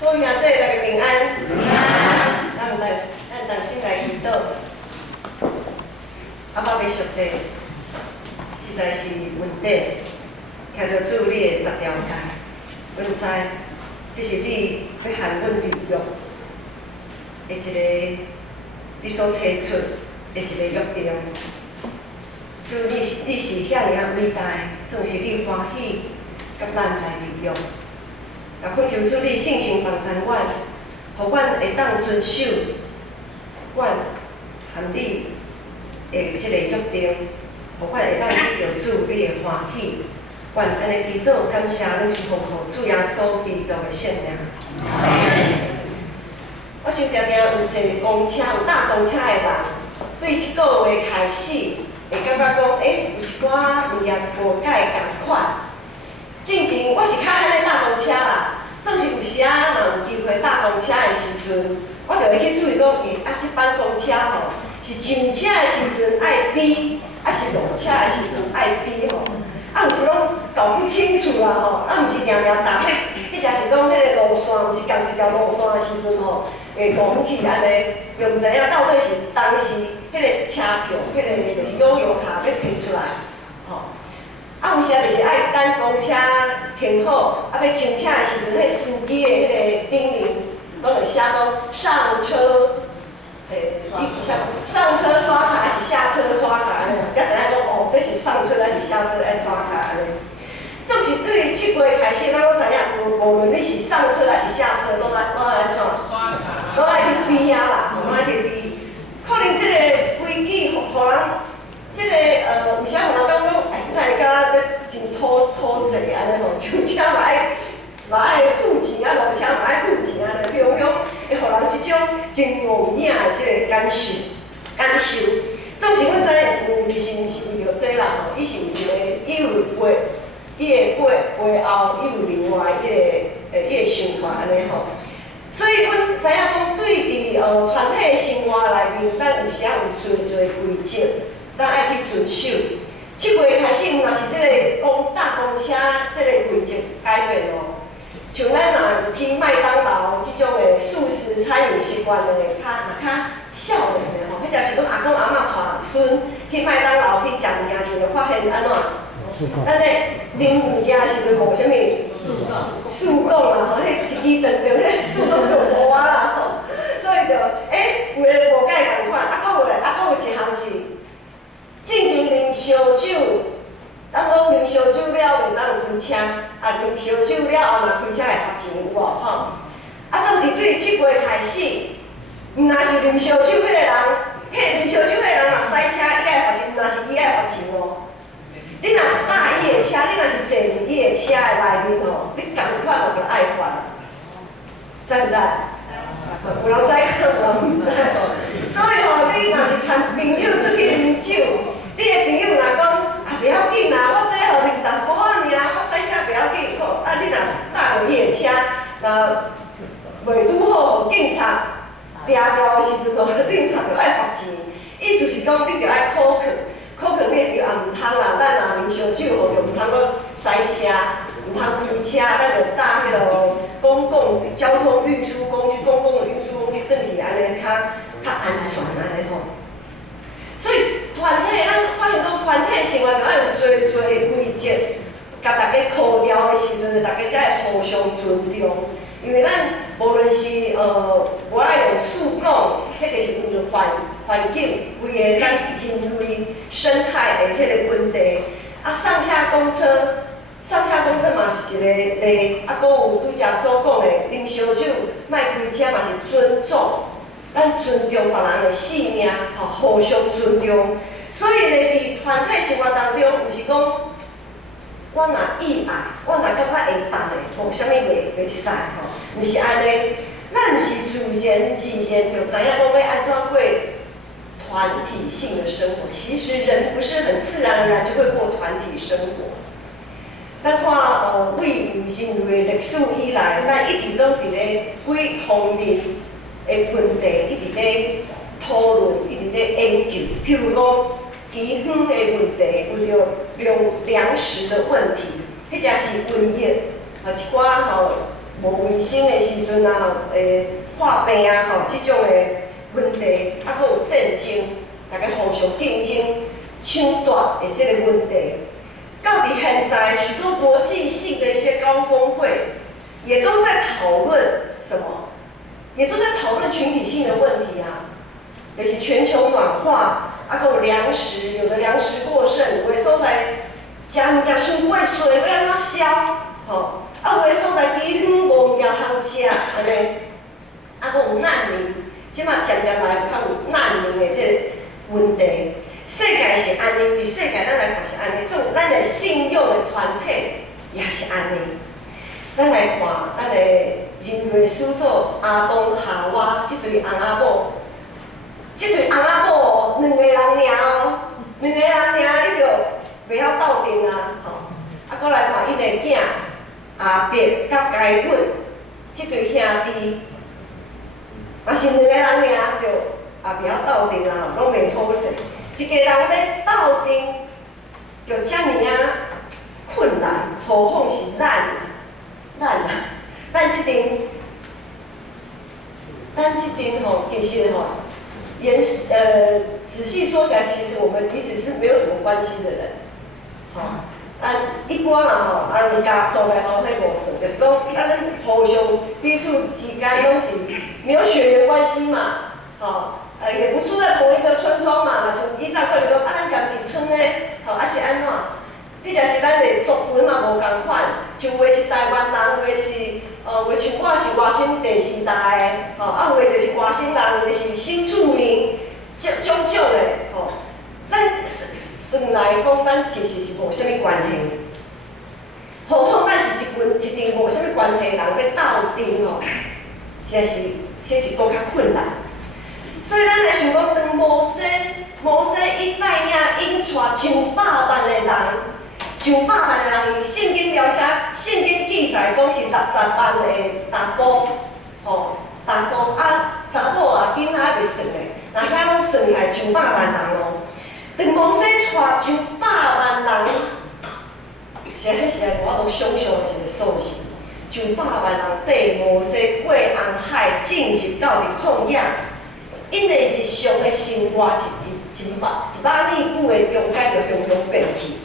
各位兄弟，大家平安。咱同心来祈祷。阿爸要上帝，实在是稳定，听到主你的10条诫，阮知这是你要喊阮立约的一个你所提出的一个约定。主你是遐尔啊伟大，总是你欢喜甲咱来立约。也恳求主你圣神帮助阮，互阮会当遵守阮含你的即个约定，互阮会当得到主你的欢喜。愿安尼祈祷，感谢拢是奉靠主耶稣基督的圣名。我想定定有坐公车、有搭公车的人，对即个月开始会感觉讲，有一寡物件无解共款。进前我是较安尼搭公车啦，总是有时啊，若有机会搭公车的时阵，我就会去注意讲，即班公车吼，是上车的时阵爱比，还是落车的时阵爱比吼？毋是讲搞不清楚啦吼，毋是定搭，迄只是讲迄个路线，毋是共一条路线的时阵吼，会讲起安尼，又毋知影到底是当时迄个车票，迄个就是悠游卡要摕出来，吼。有时就是爱等公车停好，要上车的时阵，迄司机的迄个叮咛，拢会写讲上车，上车刷卡还是下车刷卡安尼，才知影讲哦，这是上车还是下车爱刷卡安尼。总是对7月开始，咱拢知影，无论你是上车还是下车，拢爱怎？刷卡，拢爱去比啊啦，拢爱去比。可能这个规矩，互人。即个有时互人感觉，哪会甲要真土济安尼吼？上车嘛爱付钱啊，落车嘛爱付钱安尼，常常会互人即种真无影的即个感受。总是阮知有，其实毋是为着这啦吼，伊是有伊有背后伊有另外伊个想法安尼吼。所以阮知影讲，对伫团体生活内面，咱有时有规则。咱爱去遵守。7月开始，若是即个搭公车即个规则改变咯，像咱若去麦当劳即种的素食餐饮习惯的，较少年的吼，迄只是讲阿公阿嬷带孙去麦当劳去食物件时，就发现安怎？咱咧啉物件时阵无啥物速冻啦，吼，迄一支长长迄速冻就无啊啦吼，所以就有诶无解共款。啊，有一项是。进前啉烧酒，咱讲啉烧酒了，袂当开车，啉烧酒了后，若开车会罚钱有无吼？总是对7月开始，毋若是啉烧酒迄个人，啉烧酒迄个人若驶车，伊爱罚钱，若是伊爱罚钱哦。你若搭伊的车，你若是坐伫伊的车的内面吼，你共款嘛就爱罚，知毋知？有人知，有人毋知。所以吼，你若是谈朋友出去啉酒。你的朋友若讲不要紧啦，我这互啉淡薄仔尔，我驶车不要紧好。你若搭到伊的车，袂拄好，互警察抓到的时阵，你嘛着爱罚钱。意思是讲，你着爱考劝你着毋通啦。咱若啉烧酒吼，着毋通搁驶车，毋通开车，咱着搭迄落公共交通运输工具、公共的运输工具，转去安尼较安全安尼吼。所以团体，咱发现讲团体生活就爱有多的规则，甲大家考调的时阵，大家才会互相尊重。因为咱无论是无爱用速供，迄个是为着环境，为个咱人类生态的迄个问题。上下公车嘛是一个例，搁有拄则所讲的，啉烧酒、莫开车嘛是尊重。咱尊重别人的性命，互相尊重。所以咧，伫团体生活当中，毋是讲我若意爱，我若感觉会当的，无啥物袂使吼，毋是安尼。咱毋是自然就知影讲要安怎过团体性的生活。其实人不是很自然而然就会过团体生活。咱看为人类历史以来，咱一直都伫咧几方面的问题，一直咧讨论，一直咧研究。譬如讲饥荒的问题，为着粮食的问题，迄只是瘟疫，一寡无卫生的时阵啊，破病啊吼，即种的问题，啊，佫有战争，大家互相竞争、抢夺的即个问题，到底现在许多国际性的一些高峰会，也都在讨论什么？也都在讨论群体性的问题啊，就是全球暖化，啊，佫有粮食，有的粮食过剩，有的所在食物件伤过多，要安怎消？吼，啊，有的所在地方无物件通食，安尼，啊，佫有难民，即马渐渐来有较有难民的即个问题。世界是安尼，伫世界咱来看是安尼，种咱的信用的团体也是安尼。咱来看咱的人类始祖阿当夏娃即对翁仔某，即对翁仔某两个人尔哦，两个人尔你就袂晓斗阵啊，吼。啊，搁来看因的囝阿伯甲该稳，即对兄弟，嘛是两个人尔，就也袂晓斗阵啊，拢袂好势。一个人要斗阵，就遮尔啊困难，何况是咱这阵吼，其实吼，仔细说起来，其实我们彼此是没有什么关系的人，吼。一般啊吼，家族的吼，迄无算，就是讲，咱互相彼此之间拢是没有血缘关系嘛，吼。也不住在同一个村庄嘛，像以前可能讲，咱共一村诶，吼，是安怎？你若是咱的族群嘛无共款，像有诶是台湾人，有诶是有诶像我是外省第四代诶，吼，有诶就是外省人，有诶是新住民，种诶，吼，咱算来讲，咱其实是无啥物关系。何况咱是一群无啥物关系人要斗阵吼，实是搁较困难。所以咱来想讲，当摩西伊带领带上百万的人，伊圣经描写，圣经记载讲是60万的查甫，吼，查甫啊，查某啊，囡仔还袂算的，那遐拢算起来上百万人哦。当摩西带上百万人，实迄是我都想象的一个数字，上百万人缀摩西过红海，进入到伫旷野。因的日常的生活一百年久的中间就雄雄变去。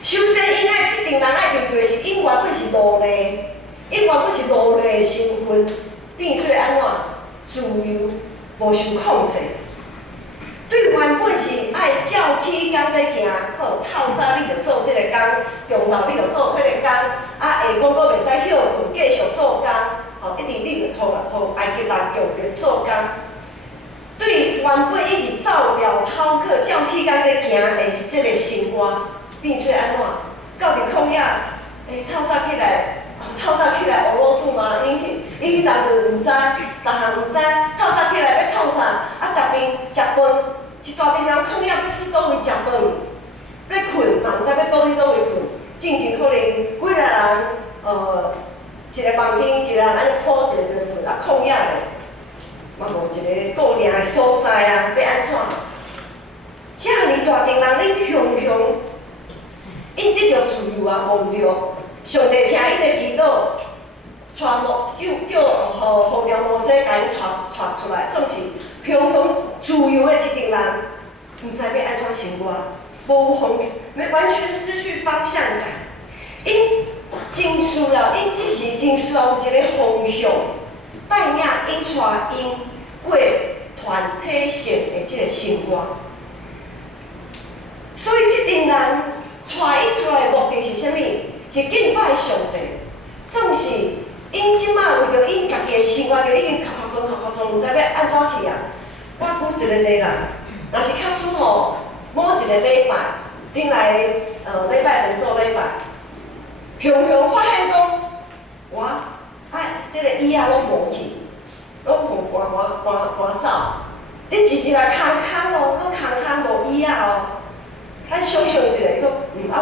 首先，因爱即群人爱面对的是，因原本是奴隶，的身份变做安怎自由，无受控制。对原本是爱照起工在行，好透早你着做即个工，中昼你着做迄个工，下晡佫袂使休困，继续做工，吼，一直你着互埃及人用着做工。对原本伊是照表操课、照起工在行的即个生活，变做安怎？到伫旷野，透早起来学老鼠嘛，因去当阵毋知，逐项毋知，透早起来要创啥？啊，食饭，一大群人旷野要去倒位食饭，要困嘛，毋知要倒位困，进前可能几个人，一个房间，一个人安尼铺一个地困，啊，旷野嘞。嘛无一个固定的所在啊，要安怎？遮尔大群人，你雄，因得着自由啊，无毋对？上帝听因的祈祷，互着摩西甲因带出来，总是雄自由的一群人，毋知要安怎生活，无方要完全失去方向感。因真需要，因即时真需要有一个方向，带领因带因。过团体性的即个生活，所以即群人带伊出来的目的是啥物？是敬拜上帝。总是因即马为着因家己的生活，就已经靠装，毋知要安怎去啊。我举一个例啦，若是较输吼，某一个礼拜，恁来礼拜天做礼拜，雄发现讲，即个椅仔拢无去。拢互搬走，你一日来空哦，拢空无椅仔哦。咱想象一下，伊讲，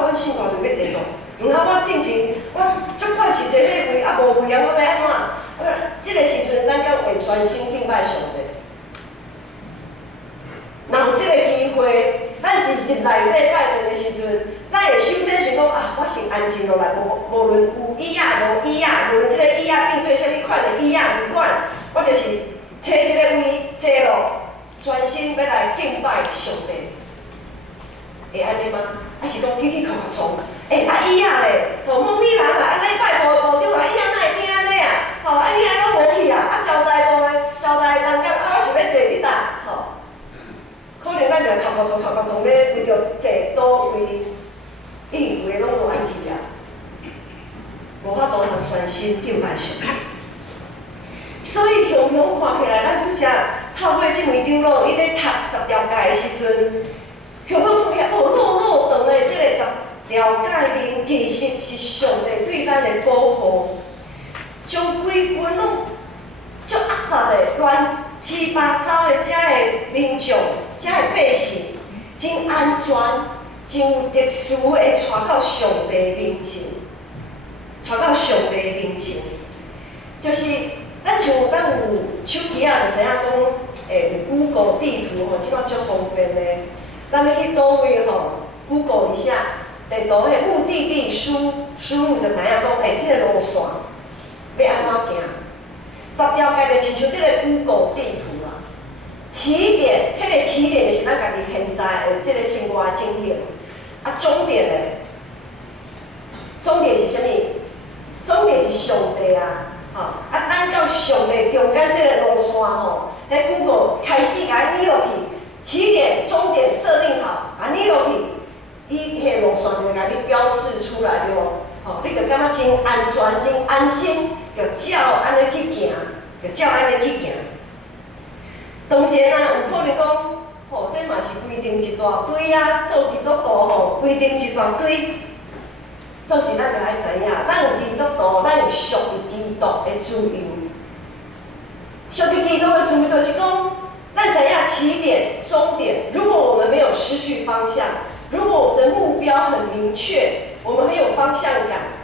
阮生活就要坐咯。我进前，我足快是坐迄位，无位啊，我要安怎？即个时阵，咱要为专心敬拜上帝。若有即个机会，咱一日内底拜天的时阵，咱会会修正是讲啊，我是安静落来，无论有椅仔无椅仔，无论即个椅仔变做啥物款的椅仔无款，我就是找一个位坐落，专心要来敬拜上帝。会安尼吗？还是讲起起靠靠撞？椅仔咧，某米人啊，礼拜部长啊，椅仔哪会变安尼啊？椅仔拢无去啊，交代部的交代人讲我想要坐伫搭，可能咱就靠靠撞咧，为着坐倒位，有诶拢无爱去啊，无法度通专心敬拜上帝。所以雄雄看起来，咱拄则透过即枚长老伊咧读10条诫的时阵，雄雄看起来落长的即个10条诫面，其实是上帝对咱的保护，将规群拢足压杂的乱七八糟的遮的民众、遮的百姓，真安全、真有特殊的带到上帝面前，带到上帝面前，就是咱有手机啊，就知影讲，有 Google 地图即摆足方便的，咱要去倒位Google 一下。地图迄目的地输入就知影讲，即个路线要安怎行？10条街就亲像即个 Google 地图啦。起点，迄个起点就是咱家己现在的即个生活景点。终点咧，终点是啥物？终点是上帝啊！咱到上帝中间即个路线迄 Google 开始甲伊落去，起点、终点设定好，伊落去。伊迄路线就甲你标示出来对无？你就感觉真安全、真安心，就照安尼去行，就照安尼去行。当然啊，有可能讲，这嘛是规定一大堆啊，做基督徒规定一大堆。总是咱就爱知影，咱有基督徒，咱有属于基督的自由。属于基督的自由，就是讲，咱知影起点、终点，如果我们没有失去方向。如果我们的目标很明确，我们很有方向感，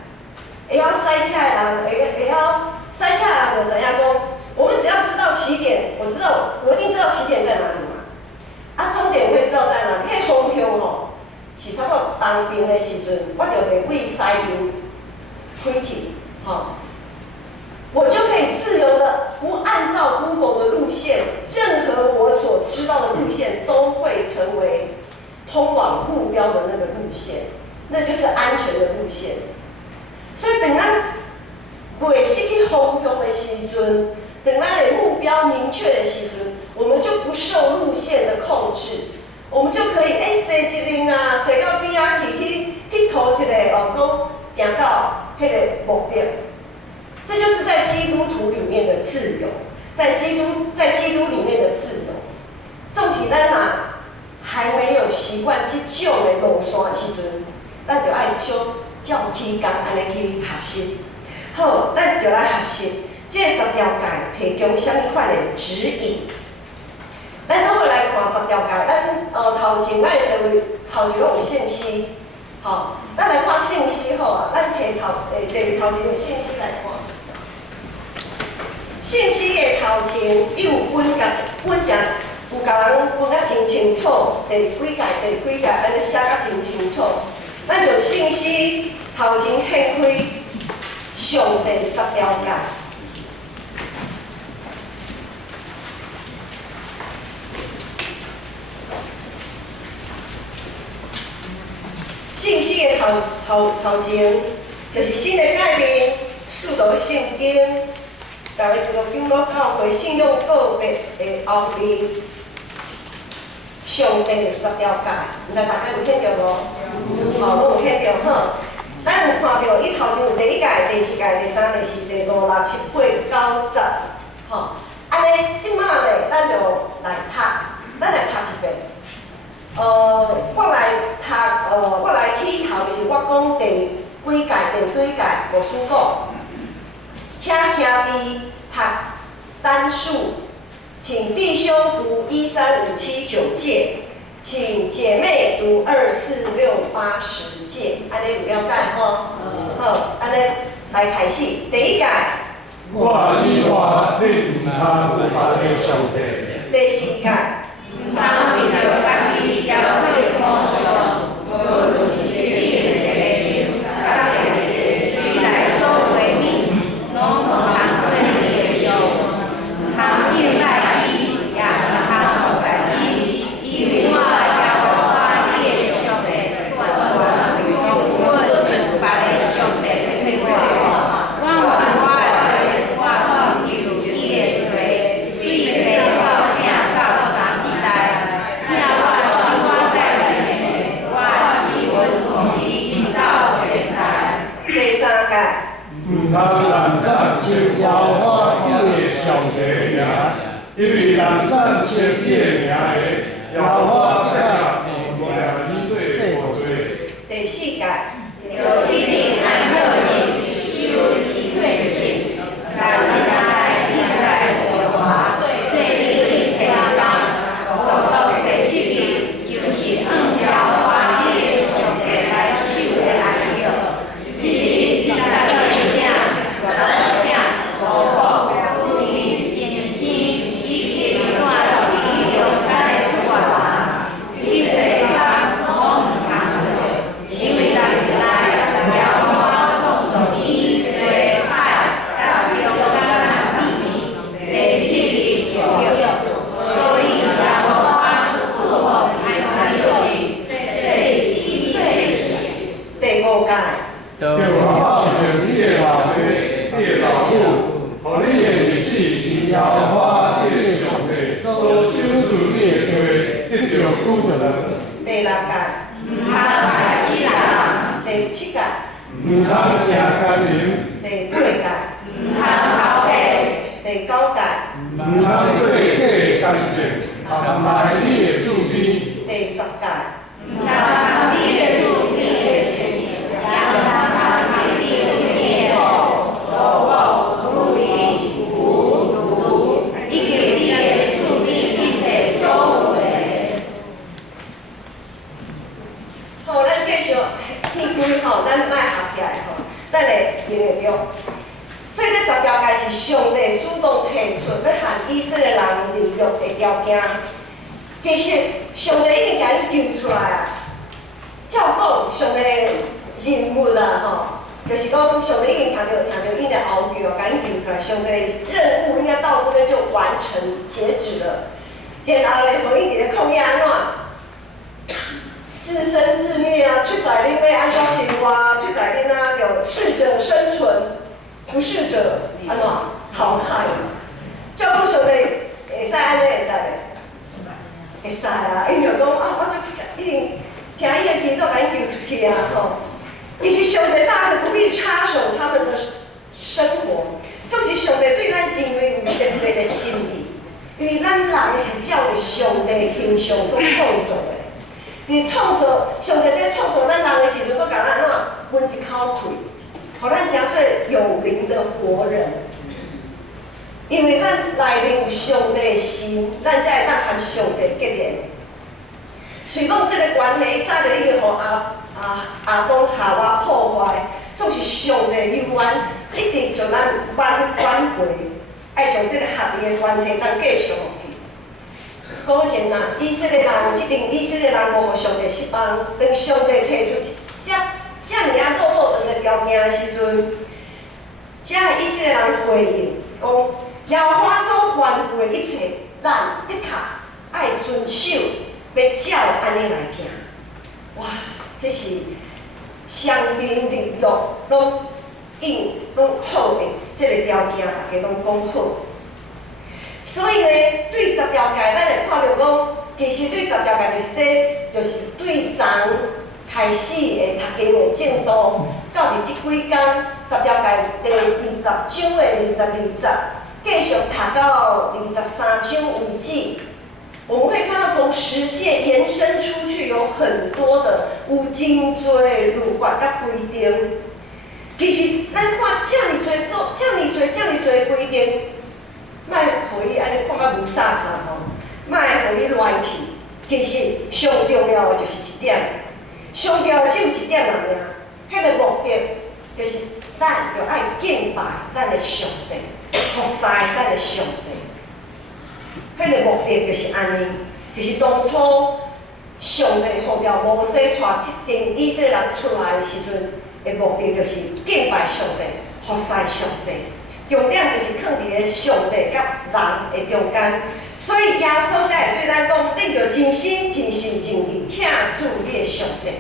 会晓塞车的人，会晓塞车的人就知影讲，我们只要知道起点，我一定知道起点在哪里嘛。终点我也知道在哪里。迄方向是差不多东边的时阵，我就袂为西边开去，我就可以自由的不按照 Google 的路线，任何我所知道的路线都会成为。通往目标的那个路线，那就是安全的路线。所以，等咱袂失去方向的时阵，等咱的目标明确的时阵，我们就不受路线的控制，我们就可以踅一轮啊，踅到边仔去佚佗一个讲行到迄个目的。这就是在基督徒里面的自由，在基督里面的自由。纵使咱还没有习惯即种的路线的时阵，咱就爱小照起工安尼去学习。好，咱就来学习这10条诫提供什么款的指引。咱做伙来看10条诫，咱头前咱会做头前拢有信息，咱来看信息咱摕头前的信息来看。信息的头前有甲人分啊真清楚，第几届，安尼写甲真清楚。咱就信息头前掀开上帝10条诫。信息的头前，就是新的改变，速读圣经，大家这个长老教会信仰告别的后面。上帝的10条诫，毋知大家有听到无？拢有听到咱有看到伊头前有第1届、第4届、第3、第4、第5、6、7、8、9、10，安尼即马咧，咱就来读，咱来读一遍。我来起头就是我讲第几届、牧师讲，请兄弟读单数。请弟兄读13579诫，请姐妹读24680诫，安尼有了解好，安尼来开始。第1届，我以话你唔通违反上帝。第4届，唔通为着家己教会方向，无论伊的上帝的名，因为人产称伊的名的，耶和华甲无名你做无罪。第四届，有一定按特例修提罪行，在人来应该有华最利的成章，我到第七日就是按条法律上帝来修的内容，即一个一点，有一点，无故意精心以一段理由来出发，一切当空行罪，因为咱来了花送的你对爱，到有干秘密，第七日就有，所以让我花是我爱的这一对第五届。就好像你的老爸、你的老母，互你的日子，以耶和华你的上帝所守住你的地，一定拄着人。第六届。唔通拜死人，第七届。唔通行奸淫，第八届。唔通偷窃，第九届。唔通做假干净，含卖你的主天。第十届。唔通偷你的主天的钱，也唔通偷你的面包、萝卜、乌鱼、糊卤，以及你的主天一切所有的。好，咱继续天规吼，咱莫合起来吼，咱会用得着。所以这十条界是上帝主动提出要和以色列人立约的条件。其实上帝已经甲伊救出来啊。照讲，上帝的任务啊，吼，就是讲上帝已经听到因的后句哦，甲伊救出来，上帝的任务应该到这边就完成截止了。然后咧，互伊伫咧抗议安怎？自生自灭啊，去宰恁要安怎生活啊？去宰恁啊，有适者生存，不适者安怎淘汰？照顾上帝会使安尼会使袂？会使啊！因就讲啊，我就已经听伊的祈祷，甲伊救出去啊！吼，其实上帝大可不必插手他们的生活，就是上帝对咱人类有特别的心意，因为咱人是照着上帝形象所创造的。伫创造上帝在创造咱人的时阵，佫甲咱安怎分一口气，互咱诚做有灵的活人。因为咱内面有上帝的心，咱才会当和上帝结连。虽讲这个关系早就已经互亚当夏娃破坏，总是上帝有缘，一定将咱挽回，爱将这个合理的关系当继续落去。讲实嘛，以色列人即阵以色列人无互上帝失望，当上帝提出遮尔啊落落长的条件的时阵，遮以色列人回应讲。耶和华所完过一切，咱的确爱遵守，要照安尼来行。哇，这是双面立约，拢好的这个条件，大家拢讲好。所以呢，对10条界，咱会看到讲，其实对10条界就是对昨开始的读经的进度，到伫即几天10条界第20章的22节。继续读到23章为止，我们会看到从10诫延伸出去，有很多的有真多律法甲规定。其实咱看这么多规定，莫互伊安尼看甲无啥吼，莫互伊乱去。其实上重要的就是一点，上重要的只有一点尔，迄个目的就是咱要爱敬拜咱的上帝。服侍咱的上帝，迄个目的就是安尼，就是当初上帝呼召摩西带即群以色列人出来的时阵，的目的就是敬拜上帝、服侍上帝。重点就是放伫咧上帝甲人的中间，所以耶稣才会对咱讲：恁着真心、真心、真意疼主你的上帝，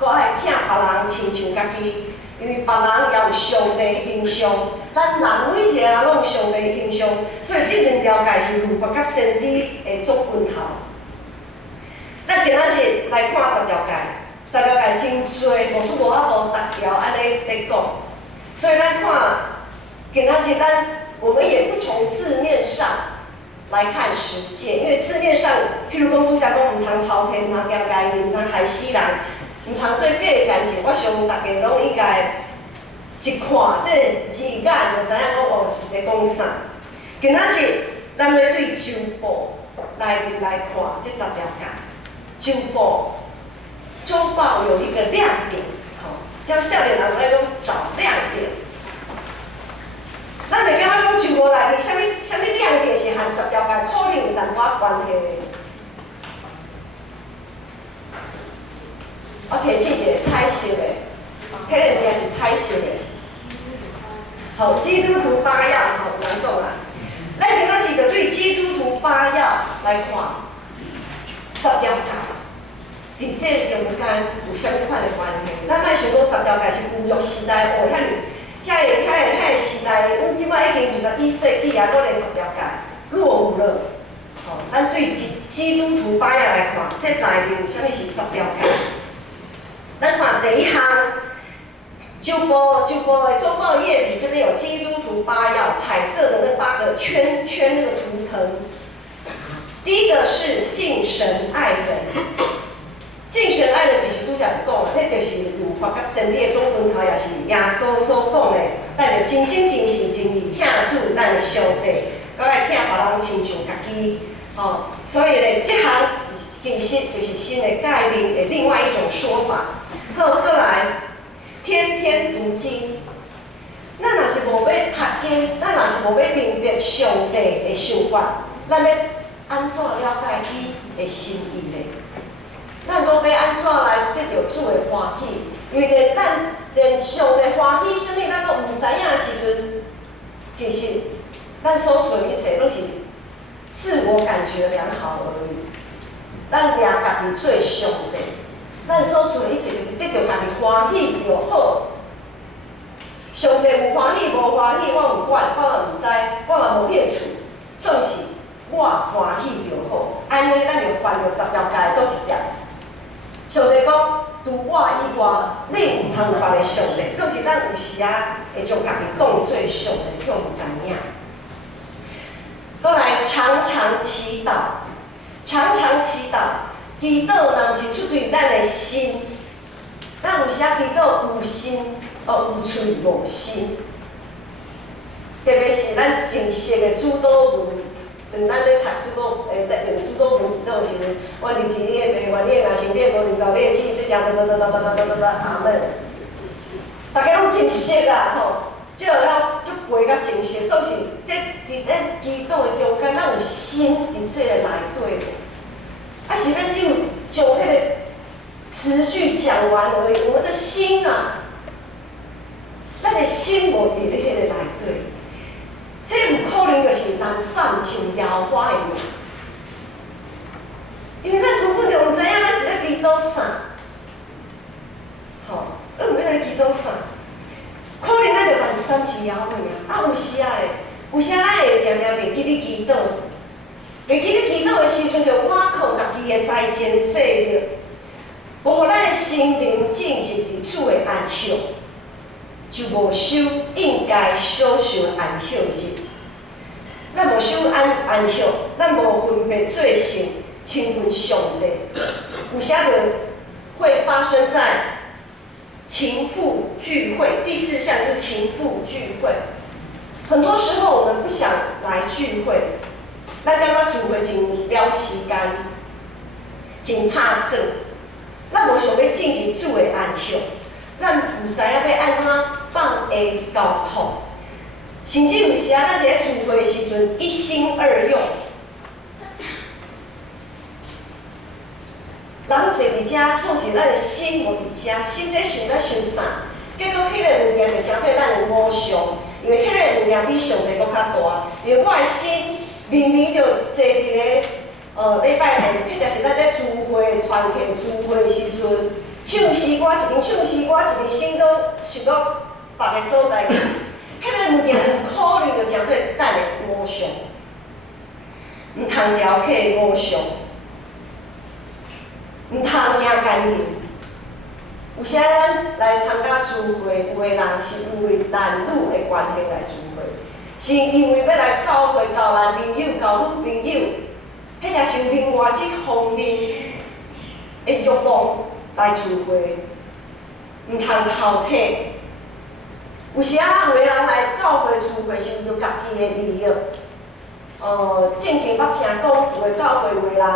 搁爱疼别人亲像家己。因为别人也有上帝的形象，咱人每一个人拢有上帝的形象，所以这2条界是律法甲先知的作分头。咱今仔日来看10条界，10条界真多，无法度逐条安尼在讲，所以咱看今仔日咱我们也不从字面上来看实践，因为字面上，譬如讲拄则讲唔通偷听，唔通钓家己，唔通害死人，唔通做假的感情，我想大家拢应该一看这个字眼就知影我是在讲啥。今仔日咱要对周报来看这10条界，周报有一个亮点，将少年人来讲找亮点。咱袂感觉讲周报内面啥物亮点是和10条界可能有淡薄关系的。我提起一个彩色的，迄个物件是彩色的。好，基督徒8要，好难讲啦。咱今仔日就对基督徒8要来看10条界，伫这中间有啥物款的关系？咱莫想讲10条界是旧约时代哦，遐个时代，阮即摆已经21世纪啊，搁连10条界落伍了。哦，咱对基督徒8要来看，这内面有啥物是10条界？咱看第一项，周报的周报页里这边有基督徒8要，彩色的那8个圈圈那个图腾。第一个是敬神爱人，敬神爱人就是拄则讲的，迄就是有发甲神的总分头，也是耶稣所讲的，咱就真心真性真意疼主咱的上帝，搁来疼别人亲像家己。哦，所以咧，这项其实就是新的概念的另外一种说法。好，再来，天天读经。咱若是无要读经，咱若是无要明白上帝的想法，咱要安怎了解伊的心意咧？咱讲要安怎来得到主的欢喜？因为咱连上帝欢喜什么，咱都唔知影的时阵，其实咱所做一切都是自我感觉良好而已。咱掠家己做上帝，咱所做一切就是得到家己欢喜就好。上帝有欢喜无欢喜，我唔管，我嘛唔知，我嘛无兴趣。总是我欢喜就好。安尼咱就犯着10条界倒一条。上帝讲，除我以外，你唔通有别个上帝。总是咱有时啊，会将家己当做上帝，却唔知影。再来，常常祈祷，常常祈祷。祈祷若毋是出于咱的心，咱有时啊祈祷有心，有喙无心。特别是咱真熟的主祷文，咱咧读主祷用主祷文祈祷时阵，我入去你的病院，你的若是你无领导，你的子这只阿门。大家拢真熟啊吼，即个了足背甲真熟，总是这伫咱祈祷的中间，咱有心伫这个内底。啊，是咱只有将迄个词句讲完而已，我们的心啊，咱的心无伫咧迄个内底，这有可能就是人散像摇花的命，因为咱根本就唔知影咱是咧祈祷啥，吼，咱唔知咧祈祷啥，可能咱就人散像摇花尔，啊有时啊咧，有时咱会常常袂记咧祈祷。袂记咧祈祷的时阵，就倚靠家己的财前势力，无互咱的心灵进入伫主的安息，就无守应该所受的安息日。咱无守安息，咱无分别做成亲近上帝，有时就会发生在情妇聚会。第4项就是情妇聚会。很多时候我们不想来聚会。咱感觉聚会真了时间，真拍算。咱无想要进入主的安息，咱唔知影要安怎放下交托，甚至有时啊，咱伫咧聚会的时阵一心二用。人坐伫遮，总是咱的心无伫遮，心在想咱想啥，结果迄个物件就诚做咱有偶像，因为迄个物件比上帝搁较大，因为我的心。明明就坐伫咧礼拜日，迄就是咱咧聚会团契聚会的时阵，唱诗歌一边唱诗歌一边心都想到别个所在，迄个物件有可能就诚做咱的偶像，唔通雕刻的偶像，唔通领干净。有时咱来参加聚会，有的人是因为男女的关系来聚会。是因为要来教会交男朋友、交女朋友，迄才是有另外一方面的欲望来聚会，毋通偷摕。有时啊，有个人来教会聚会是为着家己的利益。之前捌听讲，有个教会有个人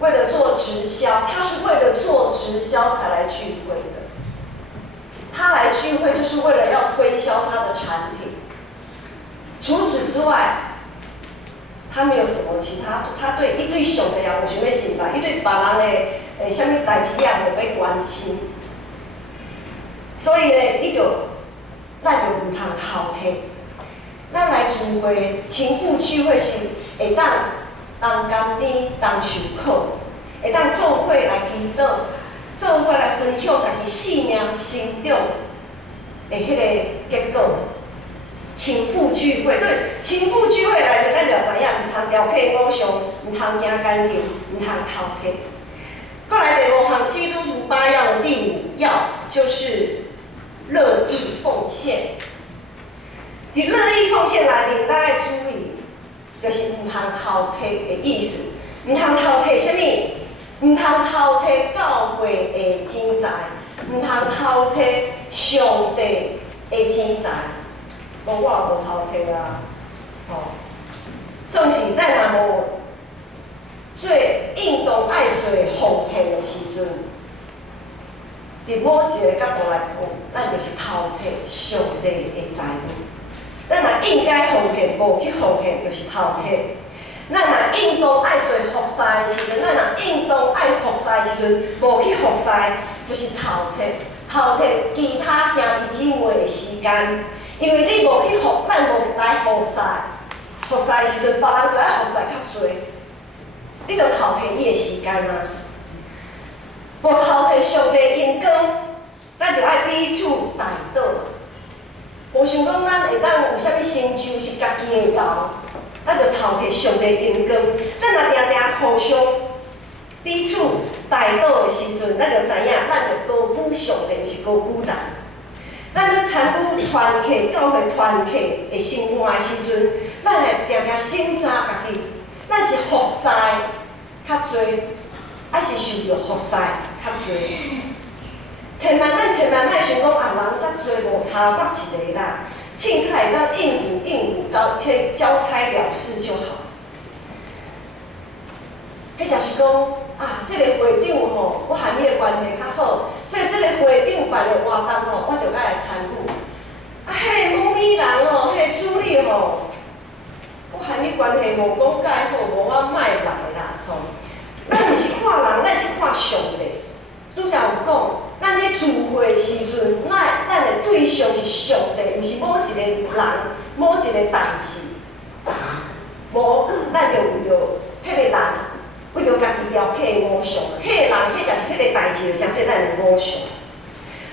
为了做直销，他是为了做直销才来聚会的。他来聚会就是为了要推销他的产品。除此之外，他没有什么其他，他对一对上帝也无想要信拜，伊对别人的啥物代志也无要关心。所以呢，咱就毋通偷摕。咱来聚会，亲父聚会是会当同甘甜、同受苦，会当做伙来祈祷，做伙来分享家己生命成长的迄个结果。亲父聚会，所以亲父聚会内面，咱就知影，毋通雕刻偶像，毋通行干净，毋通偷摕。过来第5项，基督徒8要的第5要就是乐意奉献。伫乐意奉献内面，咱爱注意，就是毋通偷摕的意思。毋通偷摕啥物？毋通偷摕教会的钱财，毋通偷摕上帝的钱财。我也无偷摕啊，总是咱若无做应当爱做奉献的时阵，伫某一个角度来讲，咱就是偷摕上帝的财物。咱若应该奉献，无去奉献，就是偷摕。咱若应当爱做服侍的时阵，咱若应当爱服侍的时阵，无去服侍，就是偷摕。偷摕其他兄弟姊妹的时间。因为你无去服，咱无来服侍，服侍的时阵，别人就爱服侍较侪，你着偷摕伊的时间啊！无偷摕上帝恩光，咱就爱彼此代祷。无想讲咱会当有啥物成就是家己的劳，咱就偷摕上帝恩光。咱若定定互相彼此代祷的时阵，咱就知影，咱就高举上帝，毋是高举人。咱咧参与团契、教会团契的生活的时阵，咱会定定审查家己，咱是服侍较侪，还是受着服侍较侪？咱千万莫想讲啊，人遮侪无差我一个啦，凊彩当应付，交差了事就好。迄就是讲啊，这个会长吼，我和伊的关系较好。所以，这个会长办的活动吼，我就该来参与。啊，迄个母米人吼，迄个主理吼，我和伊关系无讲介好，无我莫来啦吼。咱毋是看人，咱是看上帝。拄则有讲，咱咧聚会的时阵，咱的对象是上帝，毋是某一个人、某一个代志。无，咱就为着迄个人。为着家己雕刻偶像，迄个人，迄就是迄个代志，就诚做咱的偶像。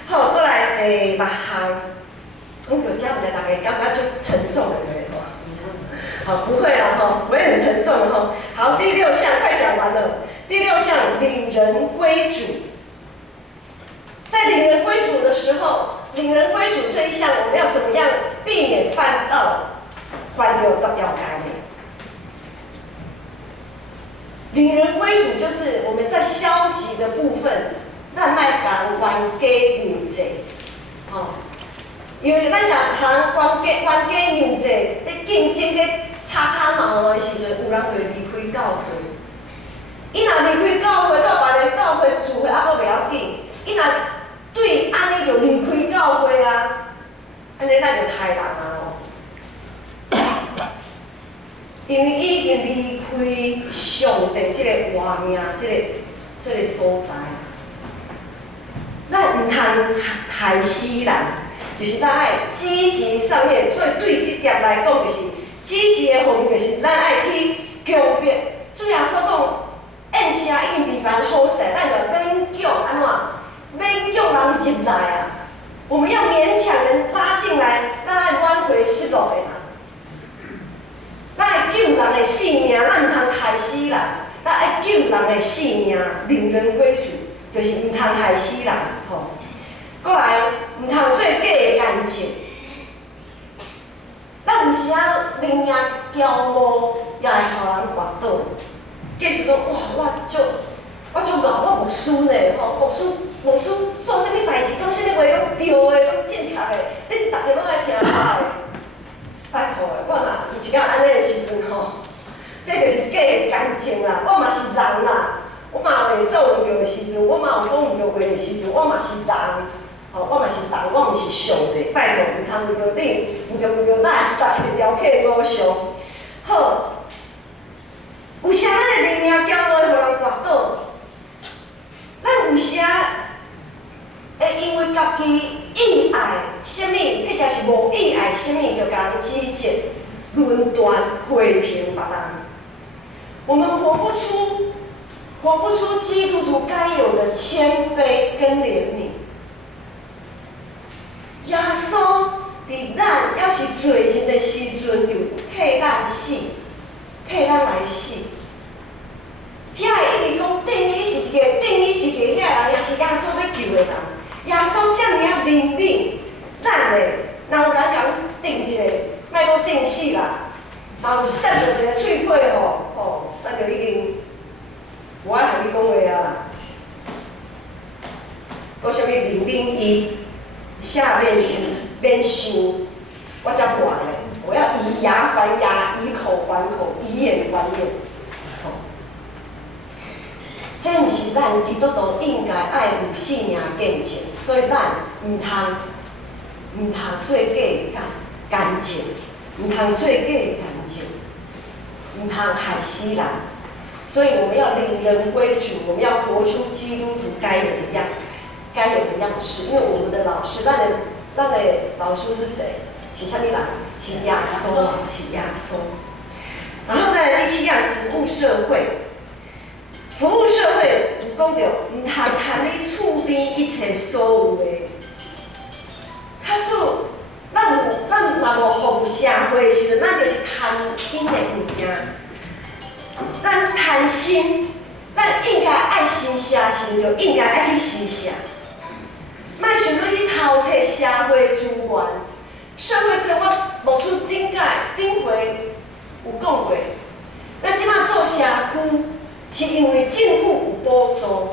好，过来第6项，讲到这，毋知大家感觉足沉重的对无？好，不会啦吼，不会很沉重吼。好，第6项快讲完了。第6项领人归主，在领人归主的时候，领人归主这一项，我们要怎么样避免犯到犯到十条诫命？领人归主就是我们在消极的部分，咱莫甲人冤家认罪，因为咱甲人冤家认罪，咧竞争咧吵闹的时阵，有人就会离开教会。伊若离开教会，到别个教会聚会，还阁袂要紧。伊若对安尼就离开教会啊，安尼咱就害人啊哦。因为已经离开上帝这个活命，这个所在，咱毋通害死人，就是咱爱积极上面。所以对这点来讲，就是积极的方面，就是咱爱去强烈。主耶稣讲，宴车已经未办好势，咱就勉强安怎？勉强人入来啊！我们要勉强人拉进来，咱爱挽回失落的人。咱爱救人的性命，咱毋通害死人。咱爱救人的性命，领人归主，就是毋通害死人吼。过来，毋通做假的干净。咱有有时啊明命骄傲，也会互人滑倒。假使讲哇，我足老，我无输呢，吼，无输做啥物代志，讲啥物话拢对的，拢正确的，恁逐个拢爱听我的。拜托的，我若有一个安尼的时阵吼，这就是假的感情啦。我嘛是人啦，我嘛袂做唔对的时阵，我嘛有讲唔对话的时阵，我嘛是人。哦，我嘛是人，我毋是上帝。拜托，毋通为着你，为着咱大家雕刻偶像。好，有时咱的明命骄傲会互人滑倒。咱有时会因为家己意爱什么，或者是无意爱什么，就甲人指责、论断、批评别人。我们活不出基督徒该有的谦卑跟怜悯。耶稣伫咱要是罪人的时阵，就替咱死，替咱来死。遐一直讲定义是个，遐人也是耶稣要救的人。耶稣遮尔啊怜悯咱的，若有人甲阮定一个，莫阁定死啦。若有闪着一个喙皮吼，咱就已经无爱向你讲话啊啦。搁啥物怜悯伊？下面免想，我才怪嘞！我要以牙还牙，以口还口，以眼还眼。这毋是咱基督徒应该爱有信命见证，所以咱毋通做假的感情，毋通做假的感情，毋通害死人。所以我们要领人归主，我们要活出基督徒该有的样式。因为我们的老师，咱的老师是谁？是啥物人？是耶稣啊，是耶稣。然后再来第7样，服务社会。服务社会有讲到，毋通贪你厝边一切所有的。假使咱若无服务社会的时阵，咱就是贪因的物件。咱贪心，咱应该爱心写心，就应该爱去施舍。莫想要去偷摕社会资源。社会资源我无出顶回有讲过，咱即摆做社区。是因为政府有补助，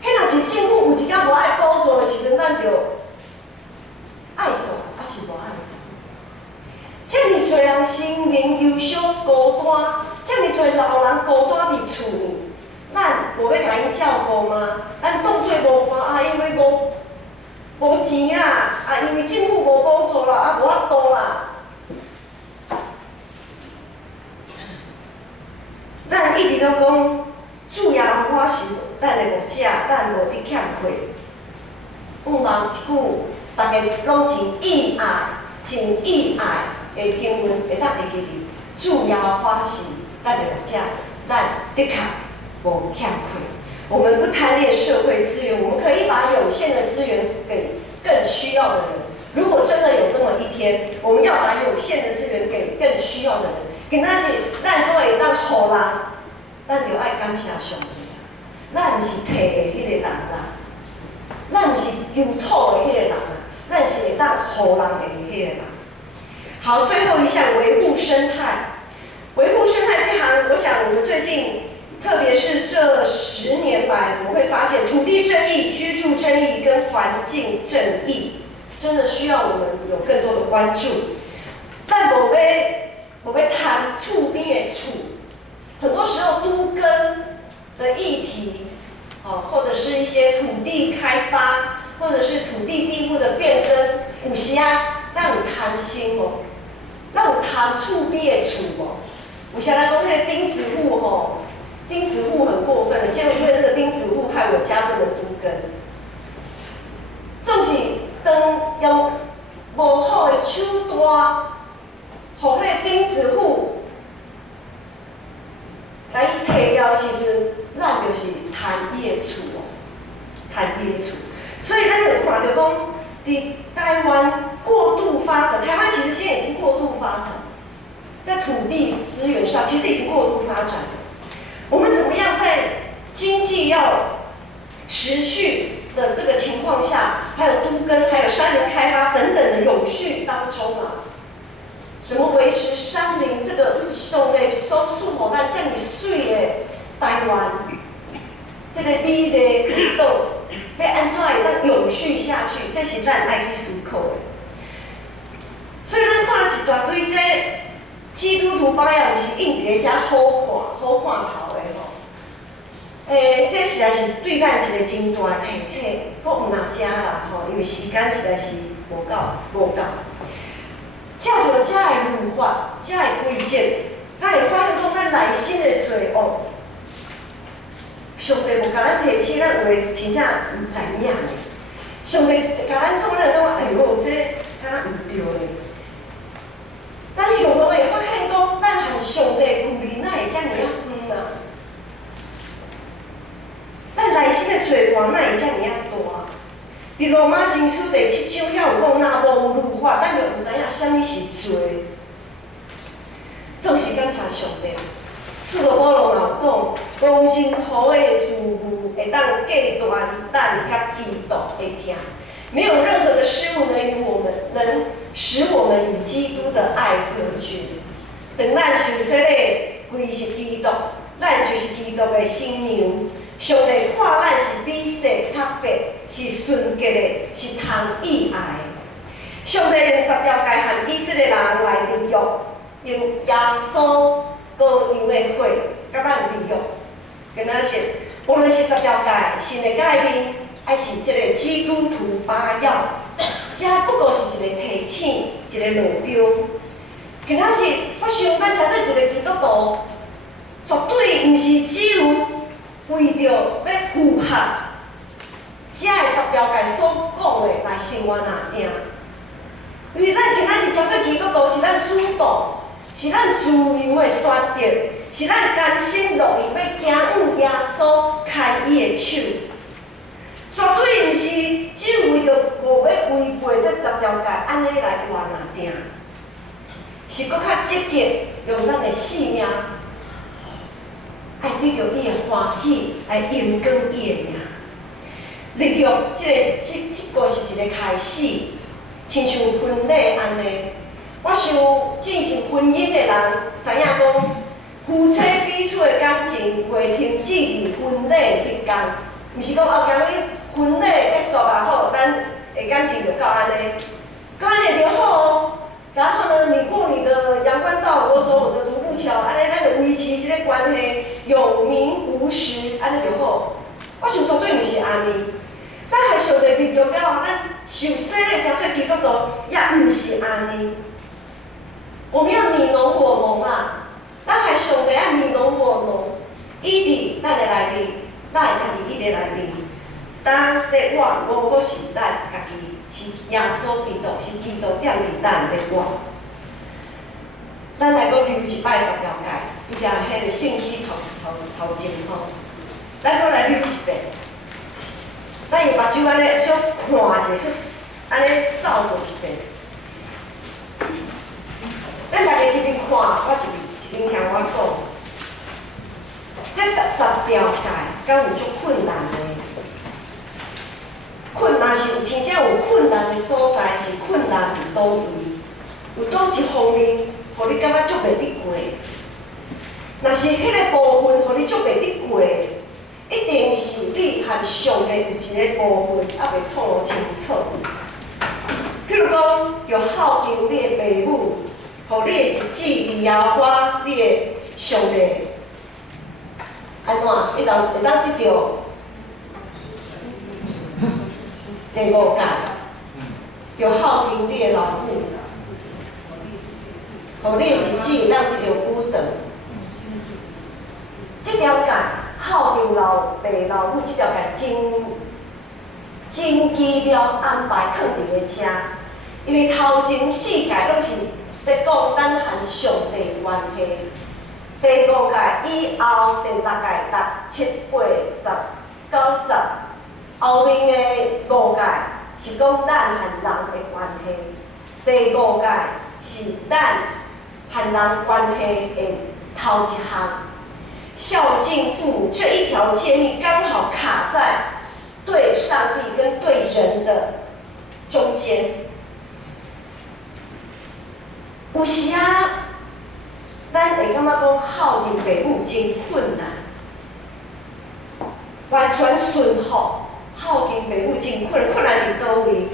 迄若是政府有一间无爱补助的时阵，咱就爱做，还是无爱做？遮尔侪人生命忧伤孤单，遮尔侪老人孤单伫厝里，咱无要甲因照顾吗？咱当作无看啊，因为无钱啊，因为政府无补助啦，无法度啦。咱一直都讲，主耶稣是咱的牧者，咱无伫欠亏。毋忘一句，大家拢真意爱的经文，会当会记住，主耶稣是咱的牧者，咱的确无欠亏。我们不贪恋社会资源，我们可以把有限的资源给更需要的人。如果真的有这么一天，我们要把有限的资源给更需要的人。今仔是咱都会当互人，咱就爱感谢上帝啊！咱毋是摕的迄个人啦，咱毋是求讨的迄个人啦，咱是会当互人的迄个人。好，最后一项维护生态。维护生态这行，我想我们最近，特别是这10年来，我们会发现土地正义、居住正义跟环境正义，真的需要我们有更多的关注。咱无要谈厝边的厝，很多时候都更的议题，或者是一些土地开发，或者是土地地物的变更，有时咱有贪心哦，咱有贪厝边的厝哦，有时咱讲那个钉子户钉子户很过分的，结果因为这个钉子户害我家不能都更，总是当用无好的手段。互迄个钉子户，甲伊摕掉的时阵，咱就是贪伊的厝哦，贪伊的厝。所以咱就看到讲，伫台湾过度发展，台湾其实现在已经过度发展，在土地资源上其实已经过度发展了。我们怎么样在经济要持续的这个情况下，还有都更，还有山林开发等等的永续当中啊？什么维持山林这个上帝所赐予咱这么水的台湾，这个美丽的运动要安怎会当永续下去？这是咱爱去思考的。所以咱看一大堆这基督徒榜样，是印伫个遮好看头的吼。这实在是对咱一个真大的提醒，搁毋若遮啦吼，因为时间实在是无够。照着遮的律法、遮的规则，咱会发现讲咱内心的罪恶，上帝无甲咱提醒，咱有诶真正毋知影的。上帝甲咱讲，咱讲哎哟，这敢若毋对咧。咱向拢会发现讲，咱和上帝距离哪会遮尔啊远啊？咱内心的罪孽哪会遮尔啊大？伫罗马人书第7章遐有讲，若无律法，咱就毋知影啥物是罪。总是感谢上帝。使徒保罗有讲，无任何的事物会当隔断咱甲基督的听，没有任何的事物能使我们与基督的爱隔绝。当咱受洗礼归是基督，咱就是基督的新娘。上帝看咱是比世较白，是纯洁的，是通意爱的。上帝用10条诫和以色列人来立约，用耶稣羔羊的血甲咱立约。今仔日，无论是10条诫，新的改变，还是这个基督徒榜样，这不过是一个提醒，一个路标。今仔日，我想咱针对一个基督徒，绝对毋是只有为着要符合这个10条诫所讲的来生活哪定，因为咱今仔日针对基督徒是咱主动，是咱自由的选择，是咱甘心乐意要行往耶稣牵伊的手，绝对毋是只有为着无要违背这10条诫安尼来活哪定，是搁较积极用咱的性命。爱得到伊的欢喜，来荣光伊的名。立约这个是一个开始，亲像婚礼安尼。我想进行婚姻的人知影讲，夫妻彼此的感情袂停止伫婚礼迄天，毋是讲今日婚礼结束也好，咱的感情就到安尼，到安尼就好哦。然后呢，你过你的阳关道，我走我的独木桥，安尼咱就维持这个关系有名无实，安尼就好。我想绝对毋是安尼。咱和上帝立约了后，咱受洗礼交做基督徒，也毋是安尼。我们要你侬我侬啦，咱和上帝要你侬我侬，伊伫咱的内面，咱会家己伊的内面。当在我是咱家己。是耶稣基督，是基督踮伫咱的我。咱来搁留一摆10条诫，伊只迄个信息头前吼，咱搁来留一遍。咱用目睭安尼小看一下，安尼扫过一遍。咱大家一边看，我一边听我讲。这10条诫，敢有足困难的？困难是有真正有困难的所在，是困难伫倒位，有倒一方面，互你感觉足袂得过。若是迄个部分，互你足袂得过，一定是你和上帝有一个部分还袂创清楚。譬如讲，要孝敬你的父母，互你的日子利后花，你的上帝安怎？会当得到。第5诫，要孝敬你的老母，互你的日子当得到久长。这条诫孝敬老爸老母，这条诫真奇妙安排放伫个遮，因为头前4诫拢是在讲咱和上帝的关系。第5诫以后，第6诫6、7、8、10、9、10。后面的5诫是讲咱和人的关系，第5诫是咱和人关系的头一项。孝敬父母这一条建议刚好卡在对上帝跟对人的中间。有时啊，咱会感觉讲孝敬父母真困难，完全顺服孝敬父母真困难伫倒位？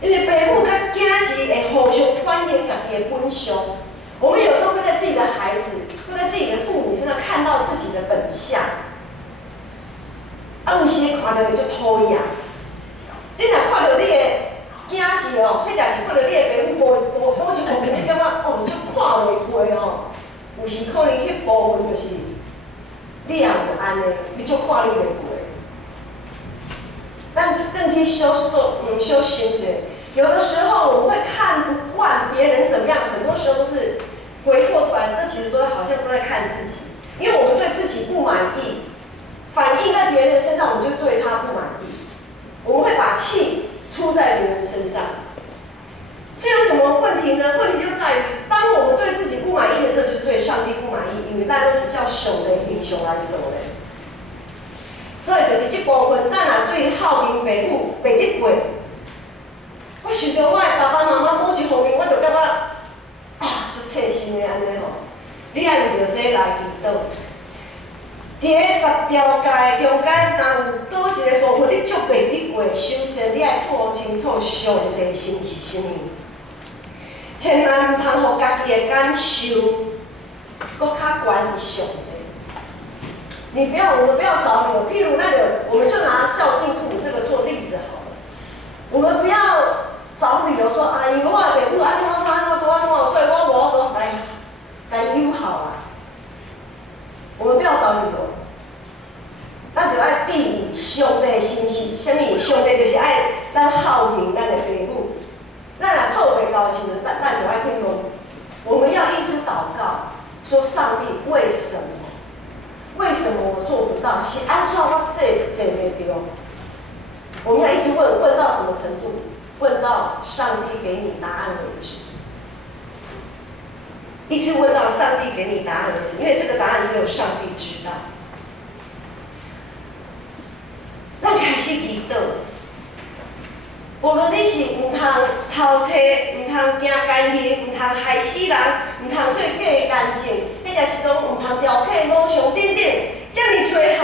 因为父母甲囝是会互相反映家己的本相。我们有时候会在自己的孩子，会在自己的父母身上看到自己的本相。有时看到就讨厌。你若看到你的囝是哦，或者是看到你的父母无一方面，你感觉哦，足看袂过哦。有时可能迄部分就是你也有安尼，你足看你袂过。咱更去小想者，有的时候我们会看不惯别人怎么样，很多时候都是回过头来，那其实好像都在看自己，因为我们对自己不满意，反映在别人身上，我们就对他不满意，我们会把气出在别人身上。这有什么问题呢？问题就在于，当我们对自己不满意的时候，就是对上帝不满意，因为咱都是照上帝形象来做的。所以就是这部分，咱若对孝敬父母袂得过，我想到我的爸爸妈妈某一方面，我就感觉足切心的安尼吼。你爱为着这来祈祷。伫个10条界中间，若有倒一个部分你足袂得过，首先你爱错清楚上帝心是啥物，千万唔通互家己的感受搁较悬于上帝。我们不要找理由。譬如我们就拿孝敬父母这个做例子好了。我们不要找理由说啊，因为我的父母安怎，所以我无法度来友好啊。我们不要找理由，咱就爱定义上帝的心是啥物？上帝就是爱咱孝敬咱的父母。咱若做袂到的时阵，咱就爱去问，我们要一直祷告，说上帝为什么？为什么我做不到？是安怎我做袂到？我们要一直问到什么程度？问到上帝给你答案为止。一直问到上帝给你答案为止，因为这个答案只有上帝知道。咱开始祈祷，无论你是唔通偷摕，唔通行奸淫，唔通害死人，唔通做假干净，或者是讲唔通雕刻偶像等等，遮尔多项，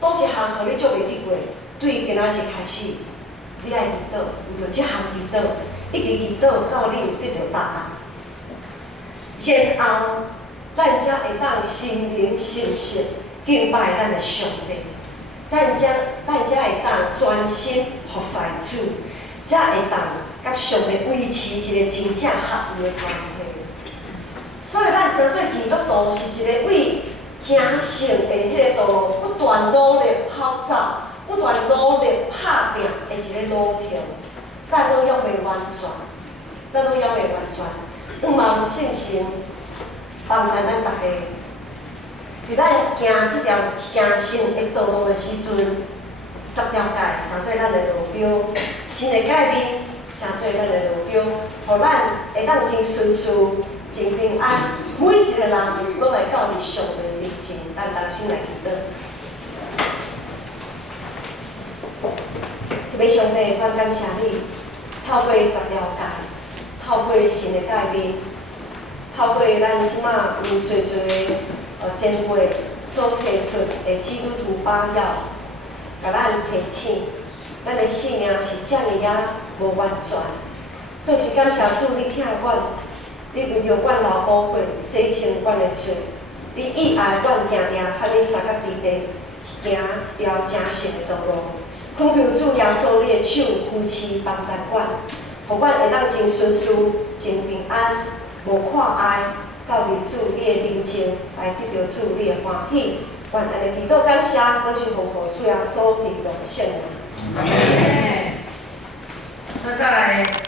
倒一项互你做袂得过，对今仔日开始，你爱祈祷，有着这项祈祷，一直祈祷到你有得到答案，然后咱才会当心灵诚实敬拜咱的上帝。咱才会当专心服侍主，才会当甲上帝维持一个真正合意的关系。所以咱真做基督徒是一个为正圣的迄个道路不断努力跑走，不断努力打拼的一个路程。咱都要袂完全，咱都要袂完全。望信心帮助咱大家。伫咱行这条成圣的道路的时阵，10条界成做咱的路标，新的改变成做咱的路标，互咱会当真顺遂、真平安。每一个人拢会到伫上帝的面前，咱同心来祈祷。特别上帝，我感谢你，透过10条界，透过新的改变，透过咱即马有做前辈所提出的基督徒榜样，甲咱提醒，咱的性命是遮尔啊无完全。总是感谢主，你疼阮，你为着阮流宝血，洗清阮的罪，你意爱阮定定和你三角地地，行一条正圣的道路。恳求主耶稣，你的手扶持帮助阮，互阮会当真顺遂、真平安，无看哀。到伫主你的面前来得到主你的欢喜，愿安尼祈祷感谢，拢是奉靠主耶稣基督的圣名。再来。